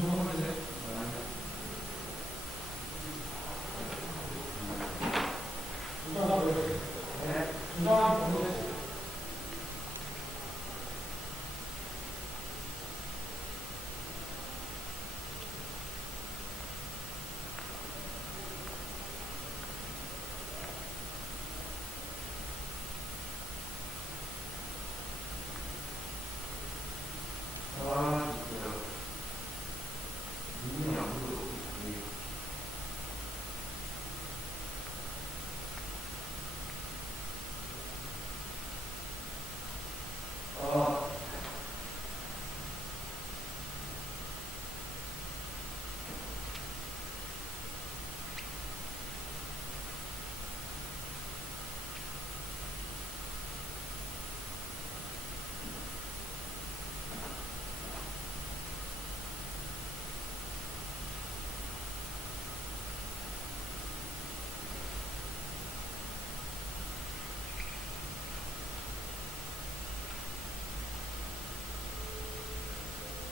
이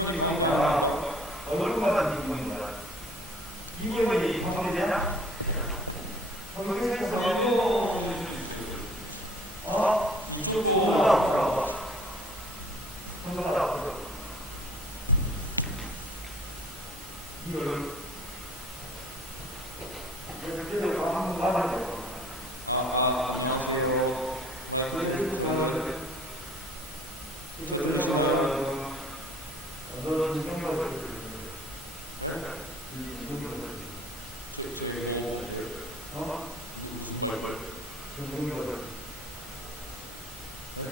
번이 가운데 하나 얼굴마다 이번입니다. 이번이 방송이 되냐? 이쪽 거 아, 아, 안녕하세요. 마이크 테스트. 잘 들리시나요? 네? 제, 제뭐 보세요? 무, 무슨 발표? 네?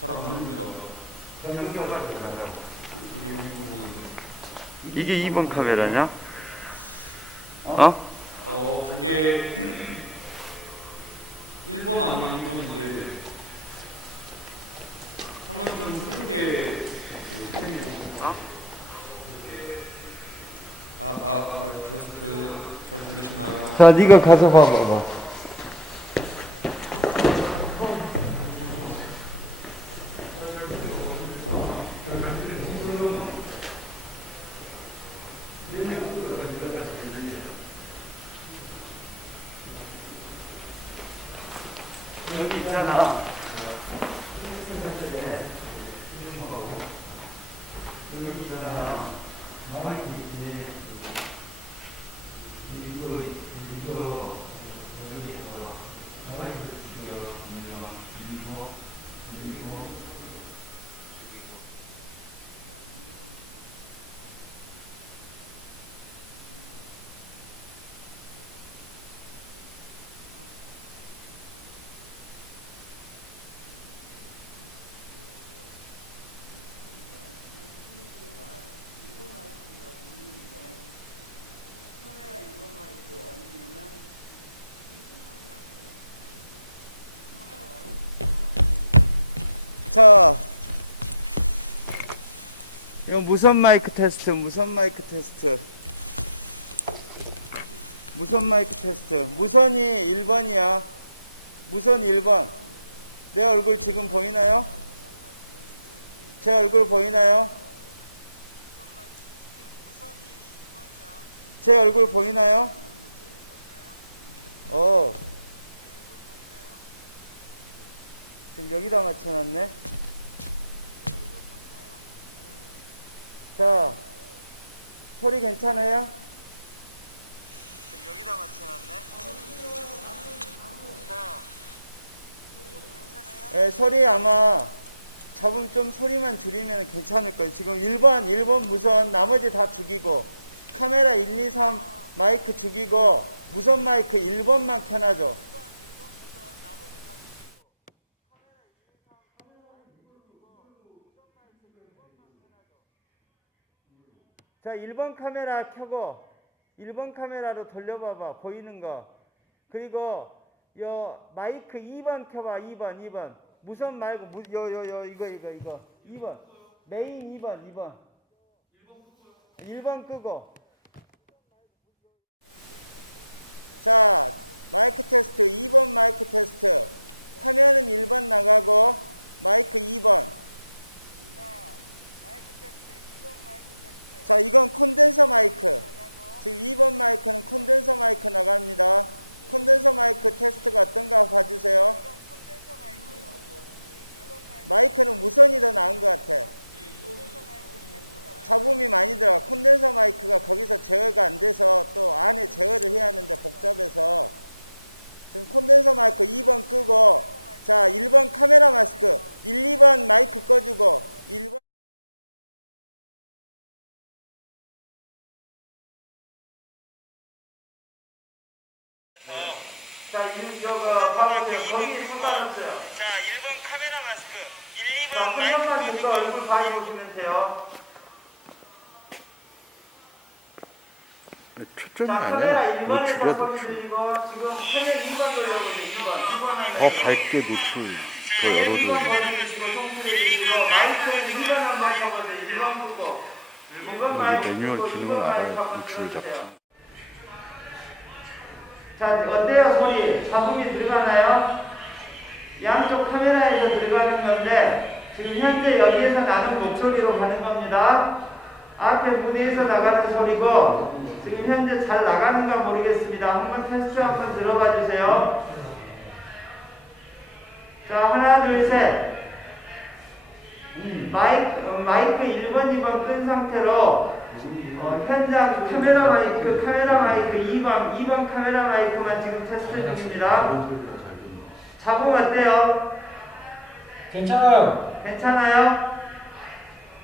잘안 들립니다. 그게 우리 부분은. 이게 2번 카메라냐? 어? 어, 그게 1번 아니면 2번인데 화면 좀 흐린 게 어? 아, 아, 마이크 테스트 잘 들리시나요? 자, 네가 가서 봐봐봐. 여기 있잖아. 여기 있잖아. 마이크 있지. 이거, 이거, 여기서 마이크 이거, 이거, 이거. 자, 이거 무선 마이크 테스트, 무선 마이크 테스트. 무선 마이크 테스트. 무선이 1번이야. 무선 1번. 내 얼굴 지금 보이나요? 제 얼굴 보이나요? 제 얼굴 보이나요? 어. 지금 여기다 맞춰놨네. 자, 소리 괜찮아요? 지금 여기다 맞춰놨네. 자, 예, 소리 아마 잡음 좀 소리만 줄이면 괜찮을 거예요. 지금 1번, 1번 무선 나머지 다 죽이고 카메라 1, 2, 3 마이크 죽이고 무선 마이크 1번만 켜놔줘. 자, 1번 카메라 켜고 1번 카메라로 돌려봐봐. 보이는 거. 그리고 요 마이크 2번 켜봐. 2번, 2번. 무선 말고 무, 요, 요, 요, 이거, 이거, 이거. 2번. 메인 2번, 2번. 1번 끄고. 자, 마이크 테스트, 2번 마이크 테스트. 화면은 1번 나가고, 마이크 2번. 자, 이 건 콘덴서 마이크. 지금 2번 마이크는 콘덴서 마이크 나갑니다. 콘덴서 마이크 테스트가 어떤가 봐주세요. 마이크는 무선이 더 나은 것 같아. 잡음이 많이 들어가. 콘덴서 마이크가 거기서 제어가 안 돼서 또 안에 제어를 해야 하는데 복잡해서. 지금 콘덴서 마이크 2번 끄고, 자, 1번 카메라 마스크, 1, 2번 마이크 꺼주고, 1번 자, 이, 저거, 봐보세요. 거기 상관없어요. 자, 1번 카메라 마스크, 1, 2번 자, 마이크 들고 얼굴 바위 보시면 돼요. 초점이 자, 카메라 아니야. 뭐 1번에서 줄여도 소리 들리고, 지금 화면 2번 돌려보세요. 2번. 2번 하면. 더 밝게 노출 더 1번 열어줘야 돼. 버전이시고, 송출이 들리고, 마이크는 2번 한번 쳐보세요. 1번 끄고. 1번 마이크 매뉴얼 기능을 2번 마이크 알아야 노출을. 잡지. 자, 어때 잡음이 들어가나요? 양쪽 카메라에서 들어가는 건데, 지금 현재 여기에서 나는 목소리로 가는 겁니다. 앞에 무대에서 나가는 소리고, 지금 현재 잘 나가는가 모르겠습니다. 한번 테스트 한번 들어봐 주세요. 자, 하나, 둘, 셋. 마이크, 어, 마이크 1번, 2번 끈 상태로 어, 현장 카메라 마이크, 카메라 마이크 2번, 2번 카메라 마이크만 지금 테스트 중입니다. 잡음 어때요? 괜찮아요. 괜찮아요?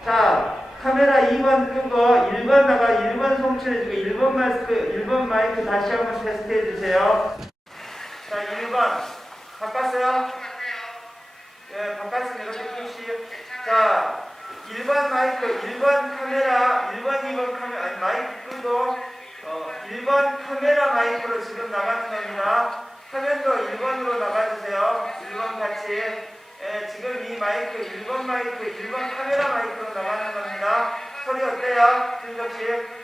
자, 카메라 2번 끄고 1번 나가 1번 송출해주고 1번 마스크, 1번 마이크 다시 한번 테스트 해주세요. 자, 1번. 바꿨어요? 예, 이렇게 끄시오. 자, 1번 마이크, 1번 카메라, 1번, 2번 카메라, 아니, 마이크 끄고, 어, 1번 카메라 마이크로 지금 나가는 겁니다. 화면도 1번으로 나가주세요. 1번 같이. 예, 지금 이 마이크, 1번 마이크, 1번 카메라 마이크로 나가는 겁니다. 소리 어때요? 준석 씨?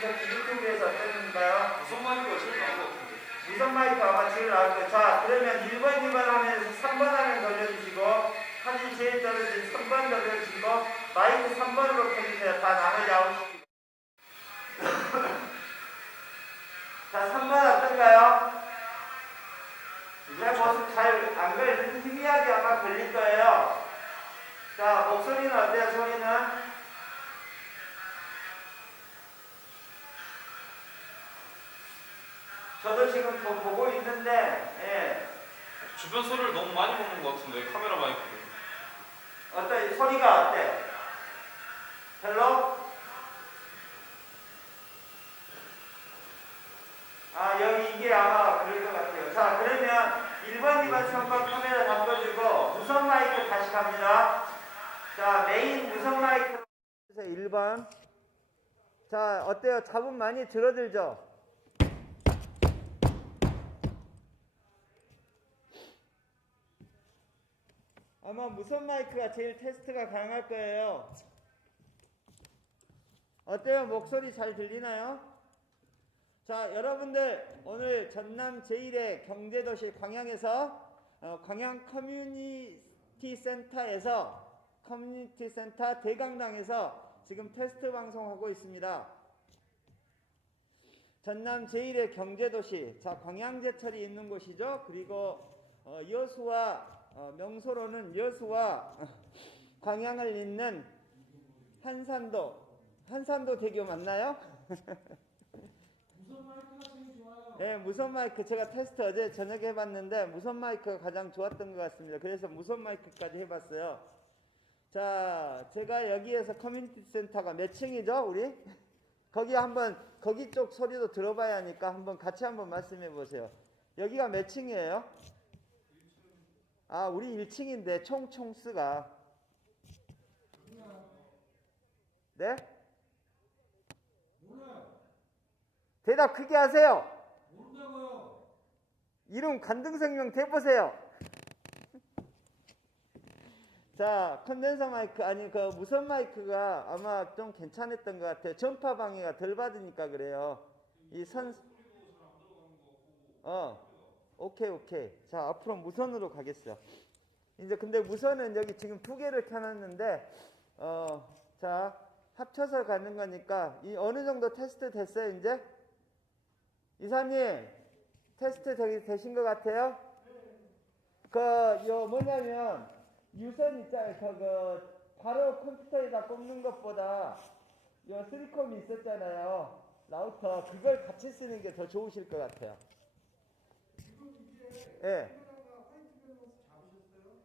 씨 유튜브에서 어땠는가요? 무슨 마이크가 제일 같은데? 무선 마이크 아마 제일 나을 거예요. 자, 그러면 1번, 2번 하면서 3번 하면 돌려주시고, 사진 제일 떨어진 3번 돌려주시고, 마이크 3번으로 켜주세요. 다 나머지 아웃. 자, 3번 어떤가요? 제 모습 잘안 걸리는 희미하게 아마 걸릴 거예요. 자, 목소리는 어때요, 소리는? 저도 지금 보- 보고 있는데, 예. 주변 소리를 너무 많이 먹는 것 같은데 카메라 마이크를 어때? 소리가 어때? 별로? 아, 여기 이게 아마 그럴 것 같아요. 자, 그러면 1번, 2번, 3번 카메라 바꿔주고, 무선 마이크 다시 갑니다. 자, 메인 무선 마이크. 1번. 자, 어때요? 잡음 많이 줄어들죠? 아마 무선 마이크가 제일 테스트가 가능할 거예요. 어때요? 목소리 잘 들리나요? 자, 여러분들 오늘 전남 제1의 경제도시 광양에서 어, 광양 커뮤니티 센터에서 커뮤니티 센터 대강당에서 지금 테스트 방송하고 있습니다. 전남 제1의 경제도시, 자 광양제철이 있는 곳이죠. 그리고 어, 여수와 어, 명소로는 여수와 광양을 잇는 한산도, 한산도 대교 맞나요? 무선 마이크가 제일 좋아요. 예, 무선 마이크 제가 테스트 어제 저녁에 해봤는데 무선 마이크가 가장 좋았던 것 같습니다. 그래서 무선 마이크까지 해봤어요. 자, 제가 여기에서 커뮤니티 센터가 몇 층이죠, 우리? 거기 한번 거기 쪽 소리도 들어봐야 하니까 한번 같이 한번 말씀해 보세요. 여기가 몇 층이에요? 아, 우리 1층인데 총 총수가 네? 대답 크게 하세요. 모른다고요. 이름 관등성명 대보세요. 자, 컨덴서 마이크 아니 그 무선 마이크가 아마 좀 괜찮았던 것 같아요. 전파 방해가 덜 받으니까 그래요. 이 선. 어, 오케이 오케이. 자, 앞으로 무선으로 가겠어. 이제 근데 무선은 여기 지금 두 개를 켜 놨는데, 어, 자 합쳐서 가는 거니까 이 어느 정도 테스트 됐어요 이제? 이사님 테스트 되기 되신 것 같아요? 그, 요, 뭐냐면, 유선 있잖아요. 그, 그, 바로 컴퓨터에다 꼽는 것보다, 요 쓰리콤이 있었잖아요. 라우터. 그걸 같이 쓰는 게 더 좋으실 것 같아요. 예.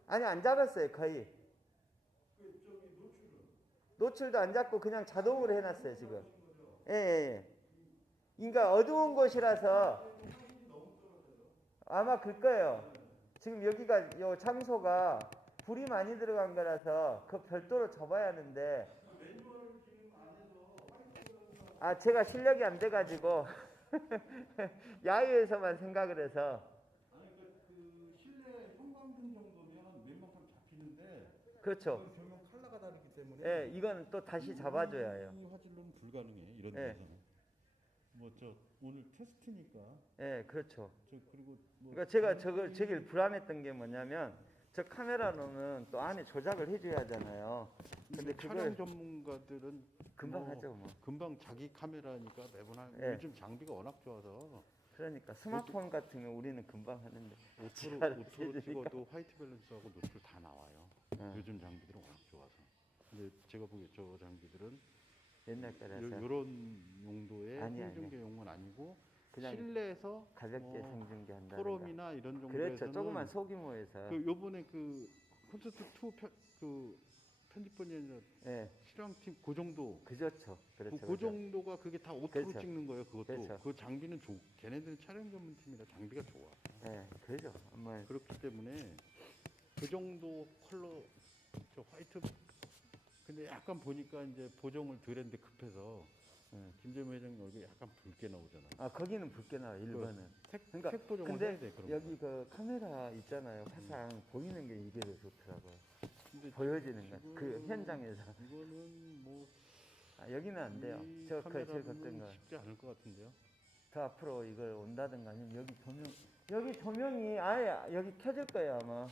아니, 안 잡았어요, 거의. 노출도 안 잡고 그냥 자동으로 해놨어요, 지금. 예, 예, 예. 그러니까 어두운 곳이라서, 아마 그럴 거예요. 지금 여기가 요 장소가 불이 많이 들어간 거라서 그 별도로 접어야 하는데 아 제가 실력이 안 돼가지고 야외에서만 생각을 해서 아니 그, 그 실내 형광등 정도면 웬만큼 잡히는데 그렇죠. 그 조명 컬러가 다르기 때문에 예, 이건 또 다시 잡아줘야 해요. 이 화질로는 불가능해 이런 예. 데서는. 뭐 저 오늘 테스트니까 예, 그렇죠. 저 그리고 뭐 그러니까 제가 저걸 저길 불안했던 게 뭐냐면 저 카메라로는 또 안에 조작을 해줘야 하잖아요. 근데 촬영 그걸 전문가들은 금방 뭐 하죠, 뭐. 금방 자기 카메라니까 매번 하는 예. 요즘 장비가 워낙 좋아서 그러니까 스마트폰 같은 경 우리는 금방 하는데 오토로 잘 오토로 해주니까. 찍어도 화이트 밸런스하고 노출 다 나와요. 예. 요즘 장비들은 워낙 좋아서. 근데 제가 보기에 저 장비들은 옛날 거라서 요, 런 용도의 아니, 생중계 용은 아니고 그냥 실내에서 가볍게 뭐 생중계한다. 포럼이나 이런 정도에서는 그렇죠. 조그만 소규모에서. 그 요번에 그 콘서트 투어 편, 그 편집본이 아니라 예, 실황팀 그 정도 그렇죠. 그, 그렇죠. 그 정도가 그게 다 오토로 그렇죠. 찍는 거예요. 그것도 그렇죠. 그 장비는 좋. 걔네들은 촬영 전문 팀이라 장비가 좋아. 예, 그죠. 정말 그렇기 때문에 그 정도 컬러 저 화이트 근데 약간 보니까 이제 보정을 덜 했는데 급해서 음. 김재무 회장님 얼굴이 약간 붉게 나오잖아요. 아 거기는 붉게 나와 일본은. 색, 그러니까 색 보정을 근데 해야 돼 그런 거. 여기 그 카메라 있잖아요. 화상 보이는 게 이게 더 좋더라고요. 근데 보여지는 거. 그 지금 현장에서. 이거는 뭐 아, 여기는 안 돼요. 이저 그, 제일 카메라로는 걱정 거. 쉽지 않을 것 같은데요. 더 앞으로 이걸 온다든가 아니면 여기 조명 여기 조명이 아예 여기 켜질 거예요 아마.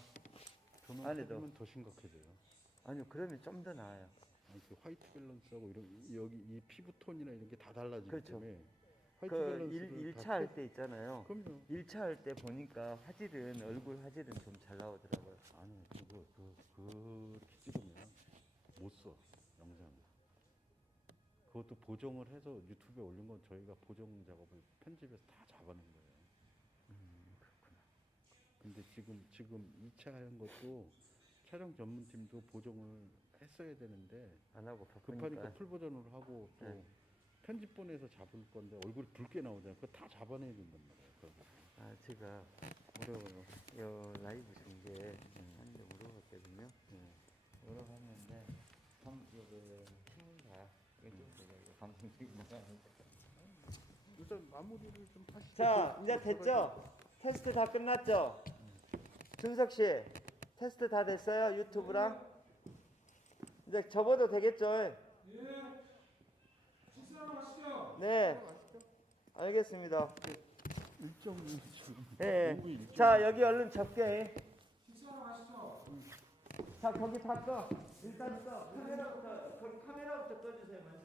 저는 안에도. 하면 더 심각해져요. 아니요 그러면 좀 더 나아요. 아니, 그 화이트 밸런스하고 이런 이- 여기 이 피부 톤이나 이런 게 다 달라지기 그렇죠. 때문에 화이트 그 밸런스를 일, 다 1차 할때 있잖아요. 그럼요. 1차 할 때 보니까 화질은 얼굴 화질은 좀 잘 나오더라고요. 아니 그거 그 그렇게 찍으면 못 써 영상. 그것도 보정을 해서 유튜브에 올린 건 저희가 보정 작업을 편집해서 다 잡아낸 거예요. 음, 근데 지금 지금 2차 하는 것도 촬영 전문팀도 보정을 했어야 되는데 안 하고 급하니까 바쁘니까. 풀 버전으로 하고 또 네. 편집본에서 잡을 건데 얼굴이 붉게 나오잖아요. 그거 다 잡아내야 된단 말이에요. 결국. 아 제가 물어 요 라이브 중계 하는데 물어봤거든요. 음. 물어봤는데 방 여기 신문사 여기 이거 방송 중에 뭐가 일단 마무리를 좀 하시죠. 자좀 이제 됐죠? 테스트 다 끝났죠? 준석 씨 테스트 다 됐어요 유튜브랑 이제 접어도 되겠죠? 예. 식사하러 가시죠. 네 알겠습니다. 일정이 지금 예. 오후 일정. 자 여기 얼른 접게. 식사하러 가시죠. 자 거기 다 꺼. 일단 꺼. 카메라부터 거기 카메라부터 꺼주세요 먼저.